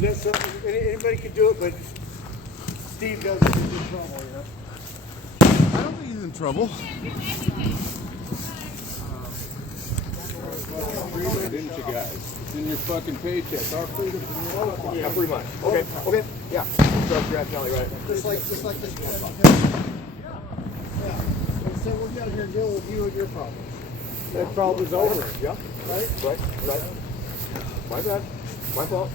That's something, anybody can do it, but Steve does it in trouble, you know? I don't think he's in trouble. Didn't you guys? It's in your fucking paycheck. Our freedom from your fucking... Yeah, pretty much. Okay, okay, yeah. So Grab County, right? Just like this. Yeah. So we're down here dealing with you and your problems. That problem's over, yeah. Right? Right. My bad. My fault.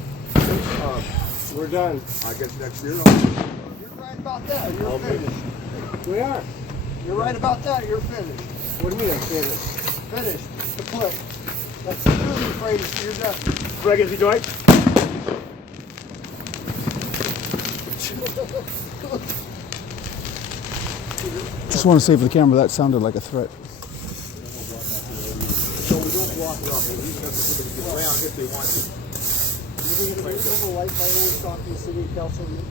We're done. I guess next year You're right about that. You're I'll finished. we are. You're right about that. You're finished. What do you mean I'm finished? Finished. Kaput. That's the truly phrase. You're done. Greg, is he doing? Just want to say for the camera, that sounded like a threat. So we don't block it off. We're leaving up for somebody to get around if they want to. You think it's a light by always talking to city council in your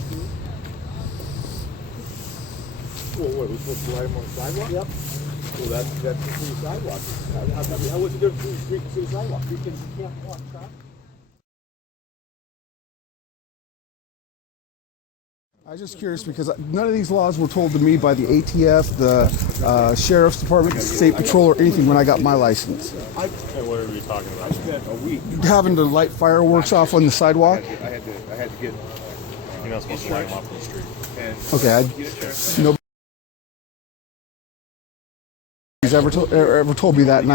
street? Well, what, we're supposed to light them on the sidewalk? Yep. Well, that's the city sidewalk. What's the difference between the street and city sidewalk? Because you can't block traffic. I was just curious because none of these laws were told to me by the ATF, the Sheriff's Department, State Patrol, or anything when I got my license. Hey, what are we talking about? I spent a week. Having to light fireworks off on the sidewalk. I had to get. You're not supposed to light them up on the street. And Okay, nobody's ever told me that, and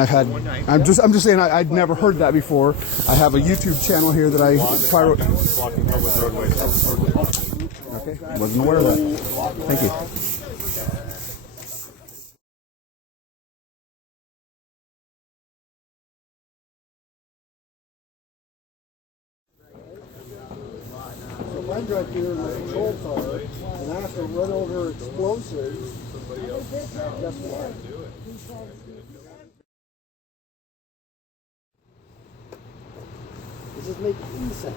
I'm just saying I'd never heard that before. I have a YouTube channel here that I Blocking public roadways. Okay, wasn't aware of that. Thank you. So if I drive through in a patrol car and I have to run over explosives, guess what? Does this make any sense?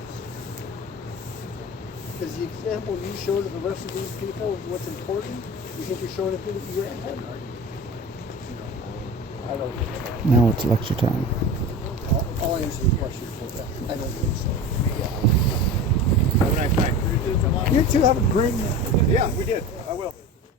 Because the example you showed to the rest of these people of what's important, you think you're showing it to your head? I don't think so. Now it's lecture time. I'll answer the question for that. I don't think so. have a nice night. You two have a great night. Yeah, we did. I will.